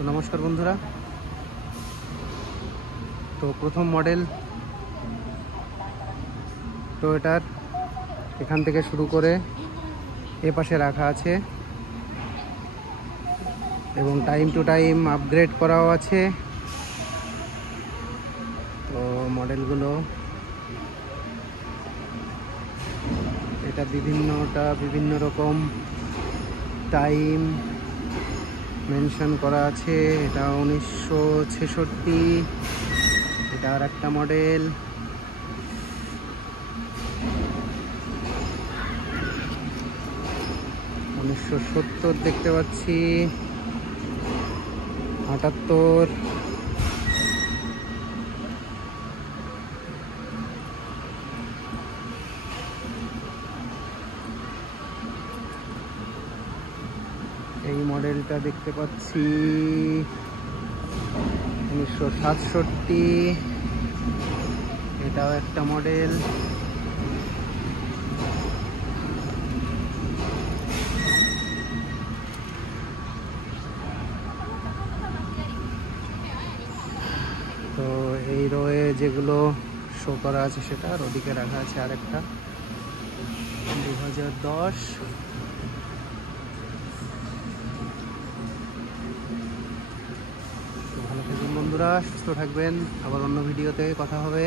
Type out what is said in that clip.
তো নমস্কার বন্ধুরা। তো প্রথম মডেল টয়োটার এখান থেকে শুরু করে এ পাশে রাখা আছে এবং টাইম টু টাইম আপগ্রেড করাও আছে। তো মডেলগুলো এটা বিভিন্ন রকম টাইম মেনশন করা আছে। এটা 1966, এটা আর একটা মডেল। '70 দেখতে পাচ্ছি, 78, এই মডেলটা দেখতে পাচ্ছি 1967, এটাও একটা মডেল। তো এই রোয়ে যেগুলো শো করা আছে সেটা, আর ওদিকে রাখা আছে আরেকটা 2010। ভালো থাকবেন বন্ধুরা, সুস্থ থাকবেন। আবার অন্য ভিডিওতে কথা হবে।